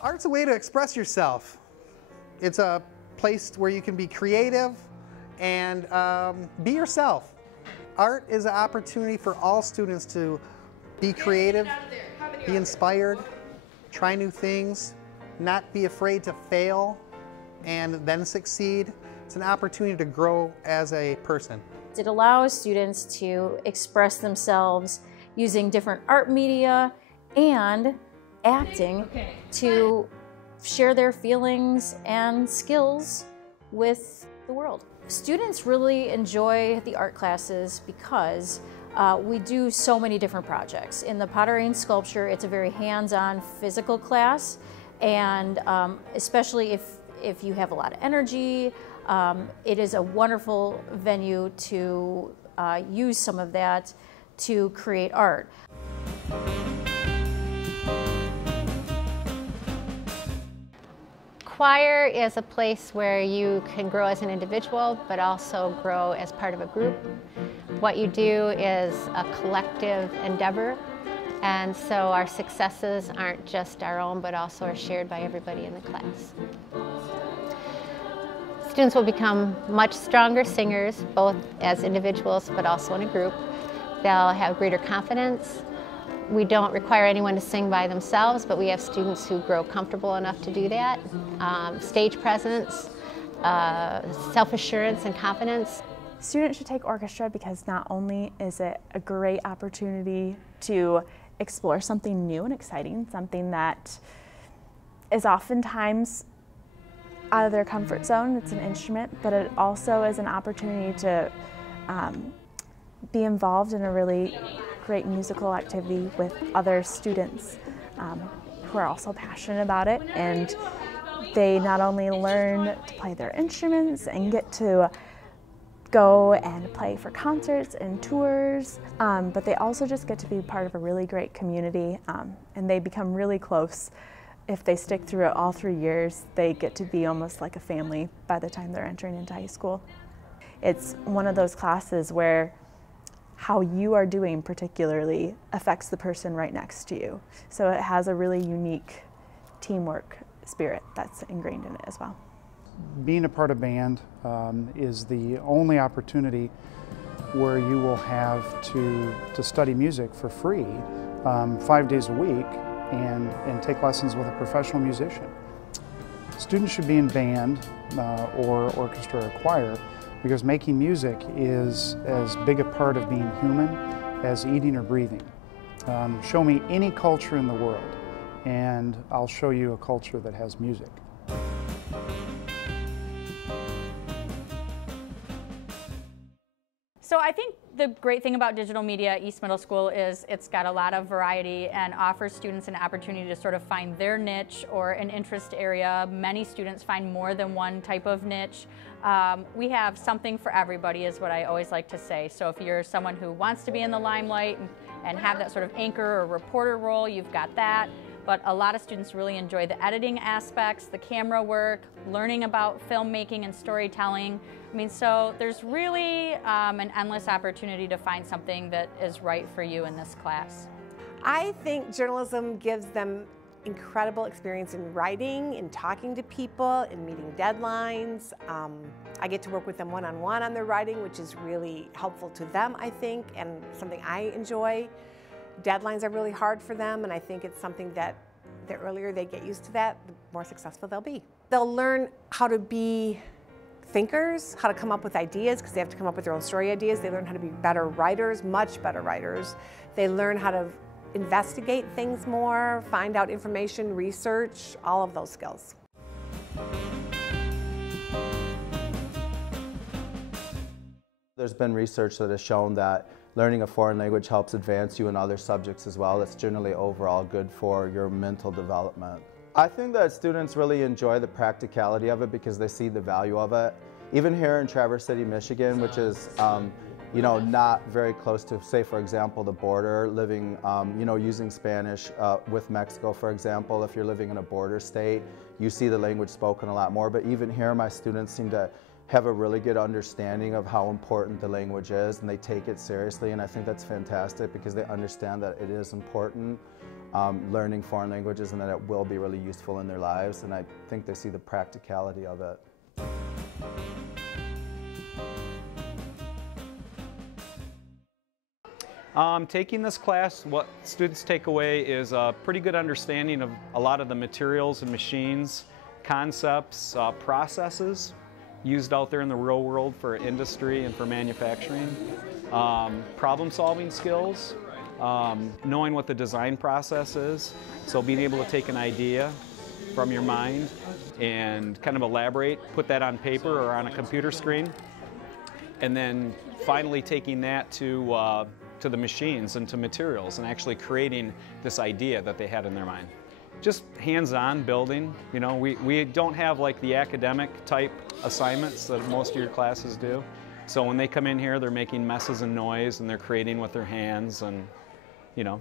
Art's a way to express yourself. It's a place where you can be creative and be yourself. Art is an opportunity for all students to be creative, be inspired, try new things, not be afraid to fail and then succeed. It's an opportunity to grow as a person. It allows students to express themselves using different art media and acting to share their feelings and skills with the world. Students really enjoy the art classes because we do so many different projects. In the pottery and sculpture, it's a very hands-on physical class, and especially if you have a lot of energy, it is a wonderful venue to use some of that to create art. Choir is a place where you can grow as an individual, but also grow as part of a group. What you do is a collective endeavor, and so our successes aren't just our own, but also are shared by everybody in the class. Students will become much stronger singers, both as individuals, but also in a group. They'll have greater confidence. We don't require anyone to sing by themselves, but we have students who grow comfortable enough to do that. Stage presence, self-assurance and confidence. Students should take orchestra because not only is it a great opportunity to explore something new and exciting, something that is oftentimes out of their comfort zone, it's an instrument, but it also is an opportunity to be involved in a really great musical activity with other students who are also passionate about it, and they not only learn to play their instruments and get to go and play for concerts and tours, but they also just get to be part of a really great community, and they become really close. If they stick through it all 3 years, they get to be almost like a family by the time they're entering into high school. It's one of those classes where how you are doing particularly affects the person right next to you. So it has a really unique teamwork spirit that's ingrained in it as well. Being a part of band is the only opportunity where you will have to study music for free 5 days a week and take lessons with a professional musician. Students should be in band or orchestra or choir because making music is as big a part of being human as eating or breathing. Show me any culture in the world and I'll show you a culture that has music. So I think the great thing about digital media at East Middle School is it's got a lot of variety and offers students an opportunity to sort of find their niche or an interest area. Many students find more than one type of niche. We have something for everybody is what I always like to say. So if you're someone who wants to be in the limelight and have that sort of anchor or reporter role, you've got that. But a lot of students really enjoy the editing aspects, the camera work, learning about filmmaking and storytelling. I mean, so there's really an endless opportunity to find something that is right for you in this class. I think journalism gives them incredible experience in writing, in talking to people, in meeting deadlines. I get to work with them one-on-one on their writing, which is really helpful to them, I think, and something I enjoy. Deadlines are really hard for them, and I think it's something that the earlier they get used to that, the more successful they'll be. They'll learn how to be thinkers, how to come up with ideas, because they have to come up with their own story ideas. They learn how to be better writers, much better writers. They learn how to investigate things more, find out information, research, all of those skills. There's been research that has shown that learning a foreign language helps advance you in other subjects as well. It's generally overall good for your mental development. I think that students really enjoy the practicality of it because they see the value of it. Even here in Traverse City, Michigan, which is you know, not very close to, say, for example, the border, living, you know, using Spanish with Mexico, for example. If you're living in a border state, you see the language spoken a lot more. But even here, my students seem to have a really good understanding of how important the language is, and they take it seriously, and I think that's fantastic because they understand that it is important. learning foreign languages, and that it will be really useful in their lives, and I think they see the practicality of it. Taking this class, what students take away is a pretty good understanding of a lot of the materials and machines, concepts, processes used out there in the real world for industry and for manufacturing, problem-solving skills, knowing what the design process is, so being able to take an idea from your mind and kind of elaborate, put that on paper or on a computer screen, and then finally taking that to the machines and to materials and actually creating this idea that they had in their mind. Just hands-on building. You know, we don't have like the academic type assignments that most of your classes do. So when they come in here, they're making messes and noise and they're creating with their hands, and you know,